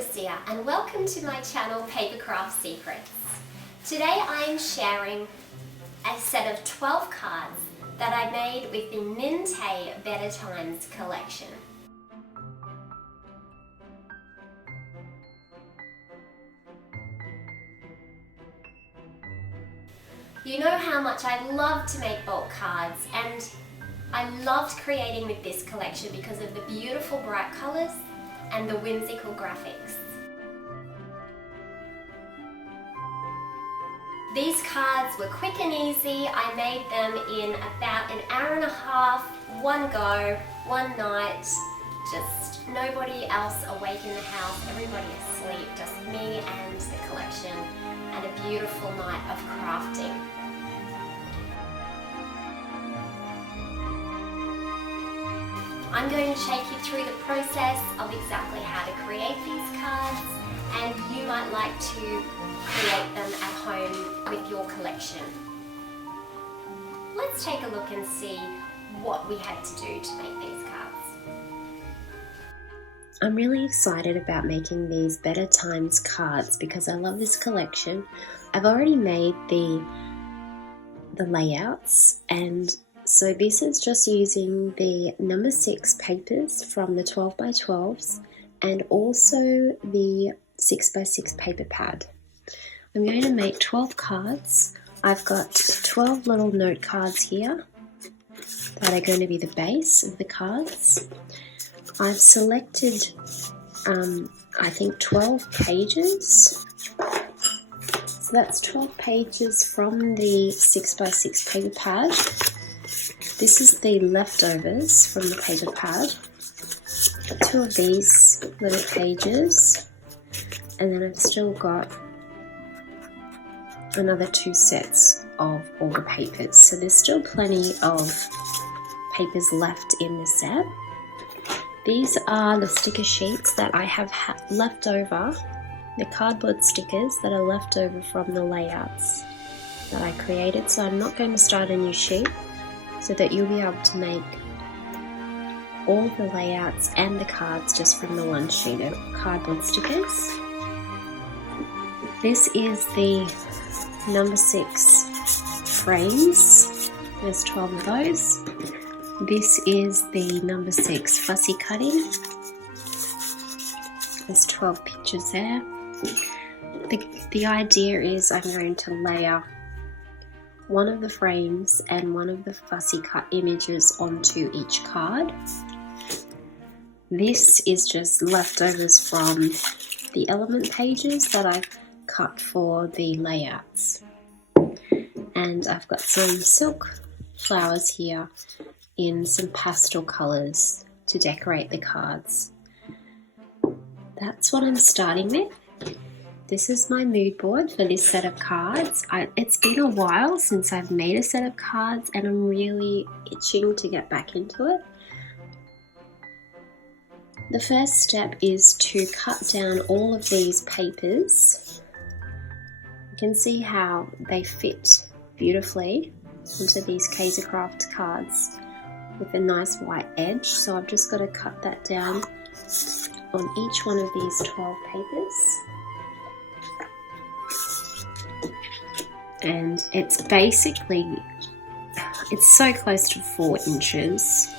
Alicia and welcome to my channel Papercraft Secrets. Today I am sharing a set of 12 cards that I made with the Mintay Better Times collection. You know how much I love to make bulk cards, and I loved creating with this collection because of the beautiful bright colours and the whimsical graphics. These cards were quick and easy. I made them in about an hour and a half, one go, one night, just nobody else awake in the house, everybody asleep, just me and the collection, and a beautiful night of crafting. I'm going to take you through the process of exactly how to create these cards, and you might like to create them at home with your collection. Let's take a look and see what we had to do to make these cards. I'm really excited about making these Better Times cards because I love this collection. I've already made the layouts, and so this is just using the number 6 papers from the 12x12s and also the 6x6 paper pad. I'm going to make 12 cards. I've got 12 little note cards here that are going to be the base of the cards. I've selected, I think 12 pages. So that's 12 pages from the 6x6 paper pad. This is the leftovers from the paper pad. 2 of these little pages, and then I've still got another 2 sets of all the papers. So there's still plenty of papers left in the set. These are the sticker sheets that I have left over, the cardboard stickers that are left over from the layouts that I created. So I'm not going to start a new sheet, so that you'll be able to make all the layouts and the cards just from the one sheet of cardboard stickers. This is the number 6 frames. There's 12 of those. This is the number 6 fussy cutting. There's 12 pictures there. The idea is I'm going to layer one of the frames and one of the fussy cut images onto each card. This is just leftovers from the element pages that I've cut for the layouts. And I've got some silk flowers here in some pastel colours to decorate the cards. That's what I'm starting with. This is my mood board for this set of cards. It's been a while since I've made a set of cards, and I'm really itching to get back into it. The first step is to cut down all of these papers. You can see how they fit beautifully onto these Kaisercraft cards with a nice white edge. So I've just got to cut that down on each one of these 12 papers. And it's basically, it's so close to 4 inches,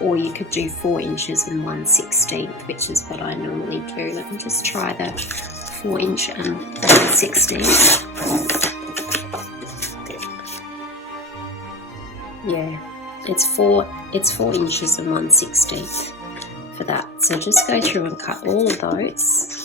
or you could do 4 inches and 1/16, which is what I normally do. Let me just try the 4 inch and 1/16. Yeah, it's 4 inches and 1/16 for that. So just go through and cut all of those.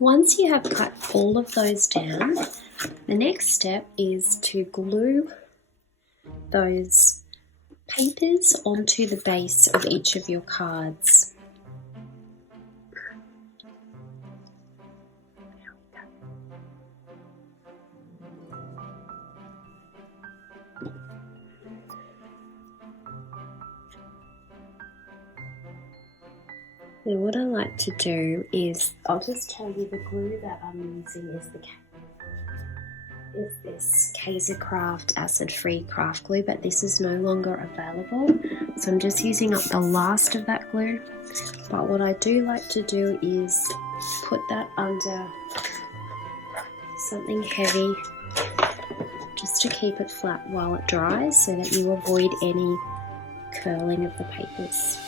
Once you have cut all of those down, the next step is to glue those papers onto the base of each of your cards. Now what I like to do is, I'll just tell you the glue that I'm using is this Kaiser Craft acid-free craft glue, but this is no longer available, so I'm just using up the last of that glue. But what I do like to do is put that under something heavy just to keep it flat while it dries, so that you avoid any curling of the papers.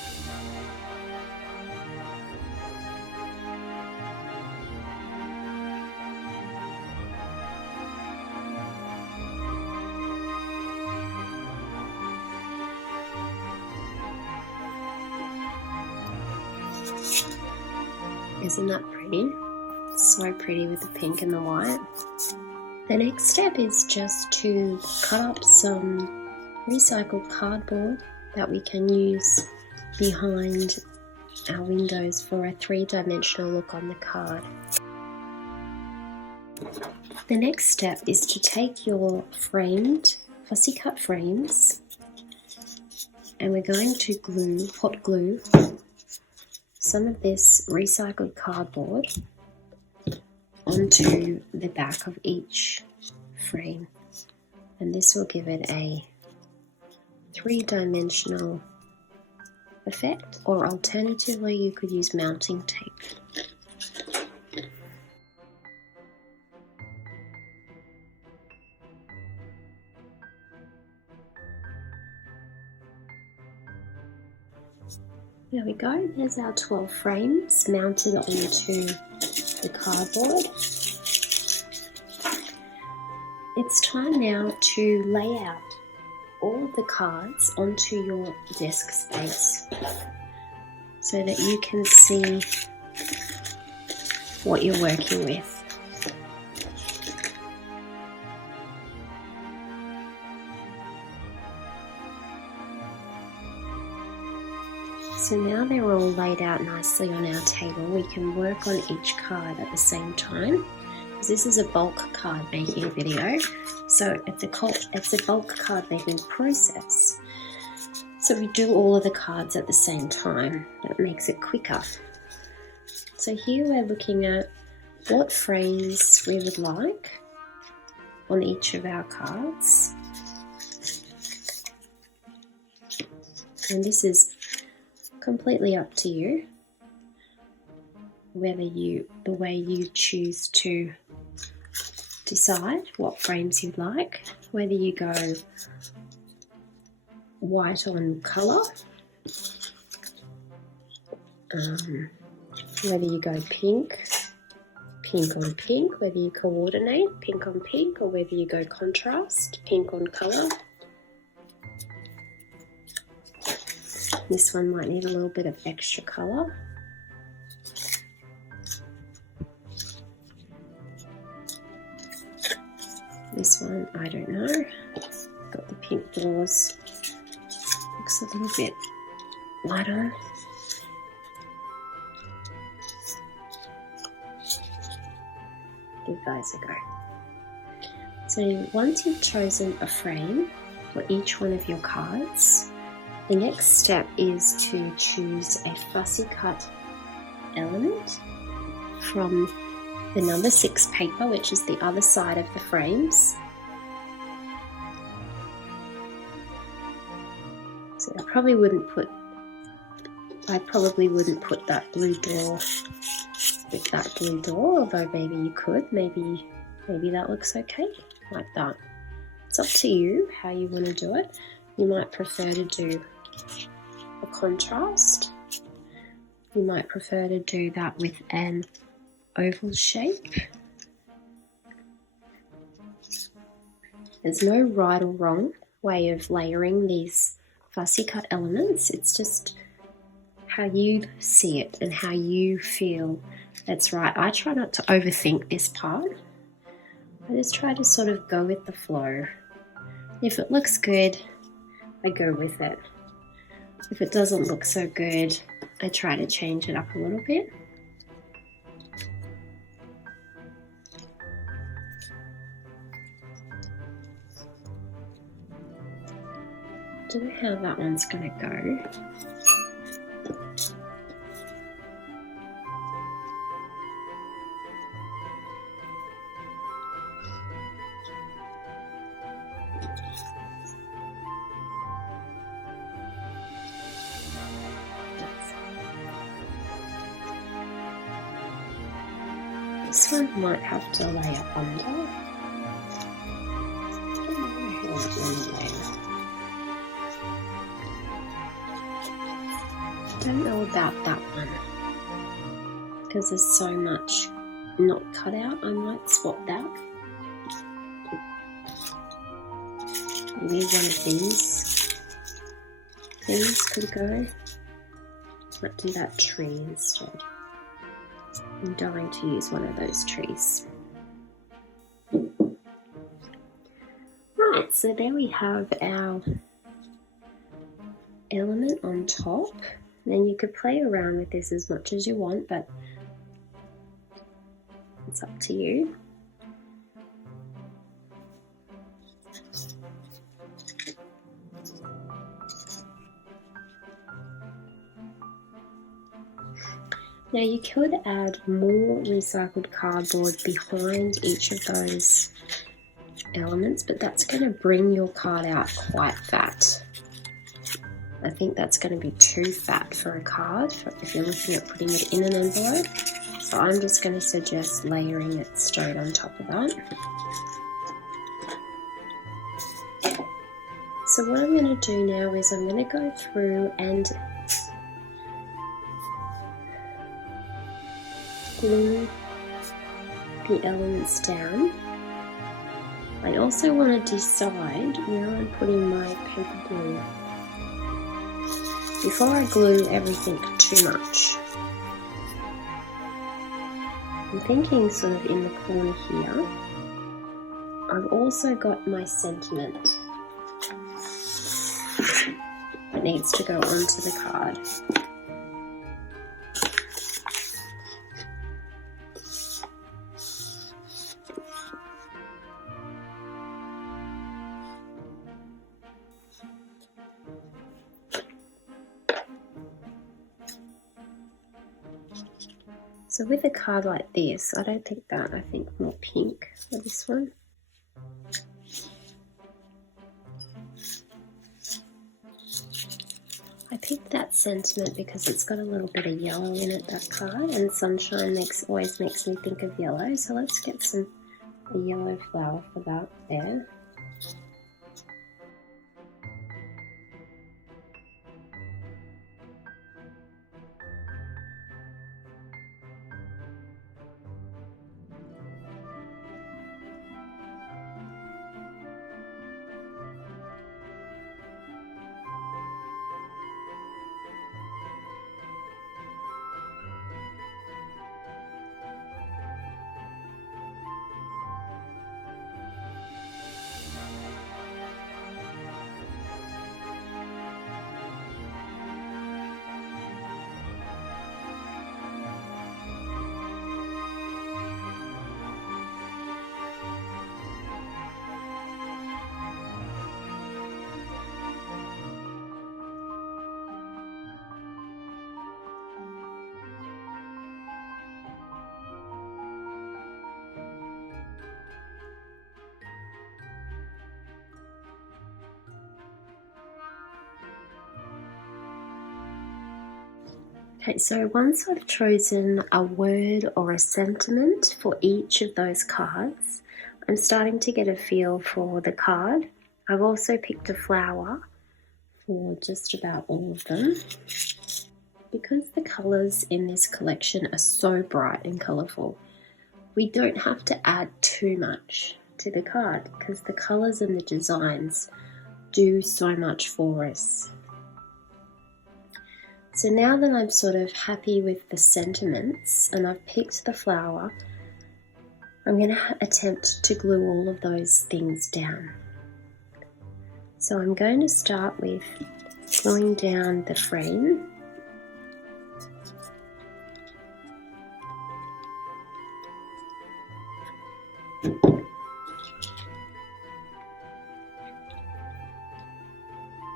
Isn't that pretty? It's so pretty with the pink and the white. The next step is just to cut up some recycled cardboard that we can use behind our windows for a three-dimensional look on the card. The next step is to take your framed, fussy cut frames, and we're going to hot glue some of this recycled cardboard onto the back of each frame, and this will give it a three-dimensional effect, or alternatively you could use mounting tape. There we go, there's our 12 frames mounted onto the cardboard. It's time now to lay out all of the cards onto your desk space so that you can see what you're working with. So now they're all laid out nicely on our table, we can work on each card at the same time. This is a bulk card making video, so it's a bulk card making process. So we do all of the cards at the same time. That makes it quicker. So here we're looking at what frames we would like on each of our cards. And this is completely up to you, the way you choose to decide what frames you'd like, whether you go white on colour, whether you go pink on pink, whether you coordinate pink on pink, or whether you go contrast, pink on colour. This one might need a little bit of extra colour. This one, I don't know. Got the pink doors. Looks a little bit lighter. Give those a go. So once you've chosen a frame for each one of your cards, the next step is to choose a fussy cut element from the number 6 paper, which is the other side of the frames. So I probably wouldn't put that blue door with that blue door, although maybe you could. Maybe that looks okay, like that. It's up to you how you want to do it. You might prefer to do a contrast. You might prefer to do that with an oval shape. There's no right or wrong way of layering these fussy cut elements. It's just how you see it and how you feel that's right. I try not to overthink this part. I just try to sort of go with the flow. If it looks good, I go with it. If it doesn't look so good, I try to change it up a little bit. Don't know how that one's going to go. this one might have to lay it under. Don't know about that one because there's so much not cut out. I might swap that. Maybe one of these could go. Might do that tree instead. I'm dying to use one of those trees. Right, so there we have our element on top. Then you could play around with this as much as you want, but it's up to you. Now you could add more recycled cardboard behind each of those elements, but that's going to bring your card out quite fat. I think that's going to be too fat for a card if you're looking at putting it in an envelope. So I'm just going to suggest layering it straight on top of that. So what I'm going to do now is I'm going to go through and glue the elements down. I also want to decide where I'm putting my paper glue before I glue everything too much. I'm thinking sort of in the corner here. I've also got my sentiment that needs to go onto the card. So with a card like this, I don't think that, I think more pink for this one. I picked that sentiment because it's got a little bit of yellow in it, that card, and sunshine always makes me think of yellow. So let's get a yellow flower for that there. Okay, so once I've chosen a word or a sentiment for each of those cards, I'm starting to get a feel for the card. I've also picked a flower for just about all of them. Because the colours in this collection are so bright and colourful, we don't have to add too much to the card because the colours and the designs do so much for us. So now that I'm sort of happy with the sentiments and I've picked the flower, I'm going to attempt to glue all of those things down. So I'm going to start with gluing down the frame.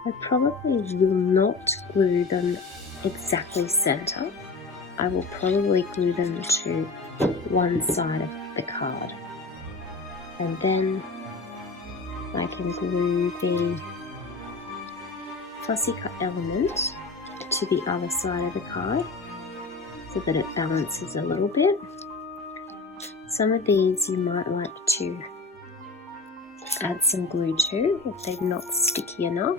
I probably will not glue them exactly center. I will probably glue them to one side of the card. And then I can glue the fussy cut element to the other side of the card so that it balances a little bit. Some of these you might like to add some glue to if they're not sticky enough.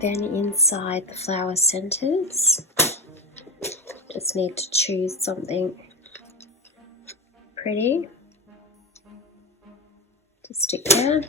Then inside the flower centers, just need to choose something pretty to stick there.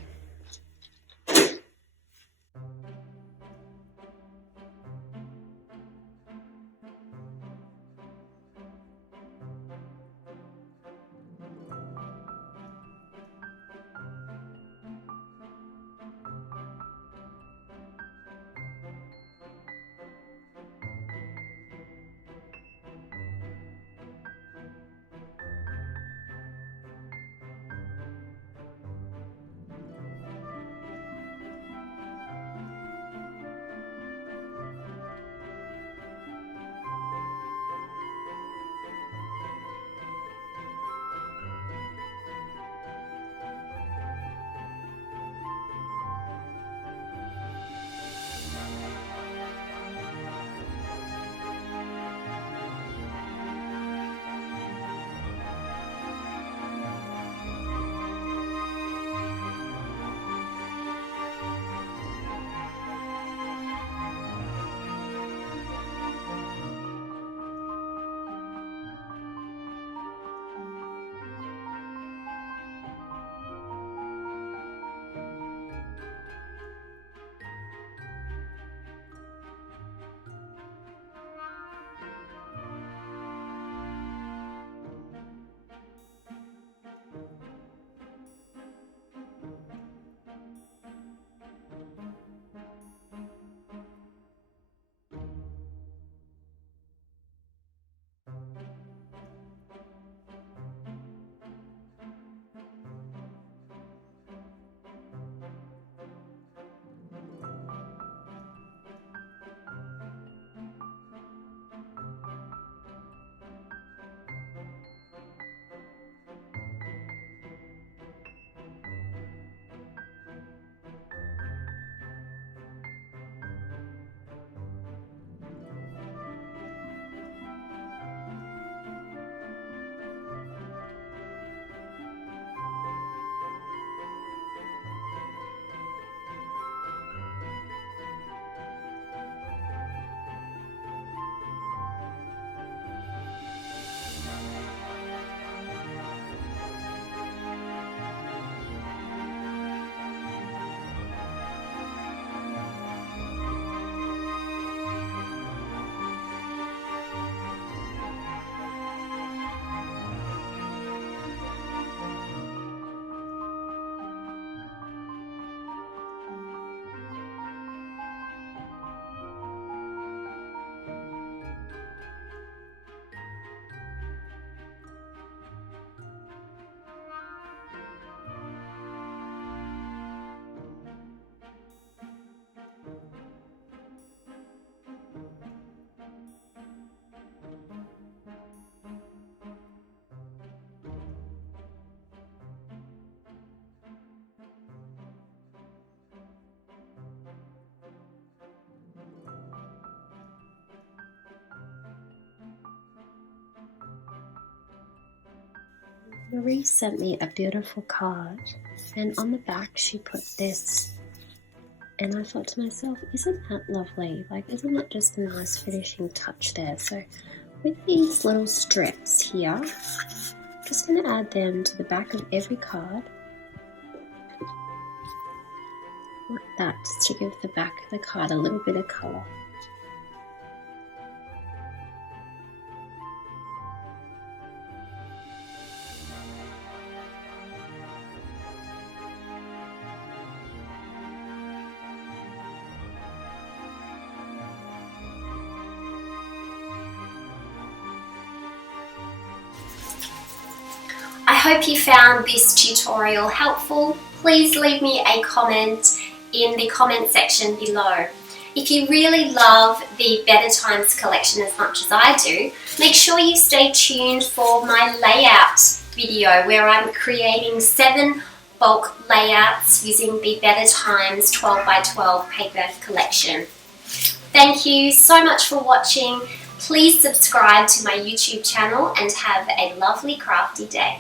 Marie sent me a beautiful card, and on the back she put this, and I thought to myself, isn't that lovely? Like, isn't that just a nice finishing touch there? So with these little strips here, I'm just going to add them to the back of every card, like that, just to give the back of the card a little bit of colour. I hope you found this tutorial helpful. Please leave me a comment in the comment section below. If you really love the Better Times collection as much as I do, make sure you stay tuned for my layout video where I'm creating 7 bulk layouts using the Better Times 12 by 12 paper collection. Thank you so much for watching. Please subscribe to my YouTube channel and have a lovely crafty day.